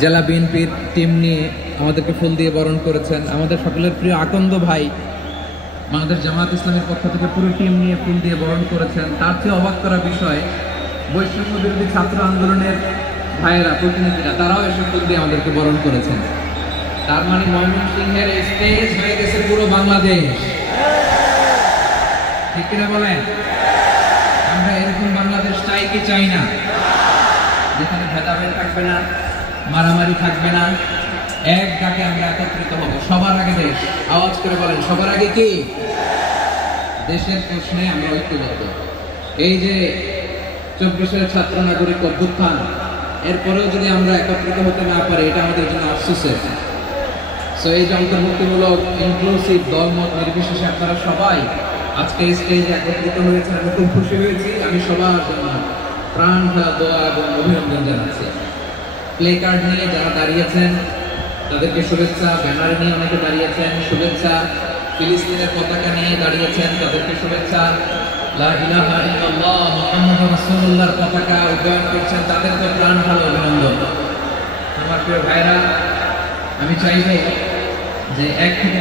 জেলা বিএনপির টিম নিয়ে আমাদেরকে ফুল দিয়ে বরণ করেছেন। আমাদের সকলের প্রিয় আকন্দ ভাই বাংলাদেশ জামায়াত ইসলামের পক্ষ থেকে পুরো টিম নিয়ে ফুল দিয়ে বরণ করেছেন। তার চেয়ে অবাক করা বিষয়, বৈষম্য বিরোধী ছাত্র আন্দোলনের ভাইয়েরা, প্রতিনিধিরা, তারাও এসে ফুল দিয়ে আমাদেরকে বরণ করেছেন। তার মানে ময়মনসিংহের স্টেজ হয়ে গেছে পুরো বাংলাদেশ। ঠিক কিনা বলেন? আমরা এরকম বাংলাদেশ চাই কি চাই না? যেখানে ভেদাভেদ থাকবে না, মারামারি থাকবে না, এক ডাকে আমরা একত্রিত হব। সবার আগে দেশ, আওয়াজ করে বলেন, সবার আগে কি? দেশের প্রশ্নে আমরা ঐক্যবদ্ধ। এই যে 24-এর ছাত্র নাগরিক অভ্যুত্থান, এরপরেও যদি আমরা একত্রিত হতে না পারি, এটা আমাদের জন্য আফসোসের। সো এই যে অন্তর্ভুক্তিমূলক ইনক্লুসিভ দলমত নির্বিশেষে আপনারা সবাই আজকে এই স্টেজে একত্রিত হয়েছেন, আমি খুব খুশি হয়েছি। আমি সবার জন্য প্রাণ ভরা দোয়া এবং অভিনন্দন জানাচ্ছি। প্লে কার্ড নিয়ে যারা দাঁড়িয়েছেন তাদেরকে শুভেচ্ছা, ব্যানার নিয়ে অনেকে দাঁড়িয়েছেন শুভেচ্ছা, ফিলিস্তিনের পতাকা নিয়ে দাঁড়িয়েছেন তাদেরকে শুভেচ্ছা, লা ইলাহা ইল্লাল্লাহ মুহাম্মাদুর রাসূলুল্লাহর পতাকা উড্ডয়ন করছেন তাদেরকে প্রাণ ভরা অভিনন্দন। আমার প্রিয় ভাইরা, আমি চাইব যে এক থেকে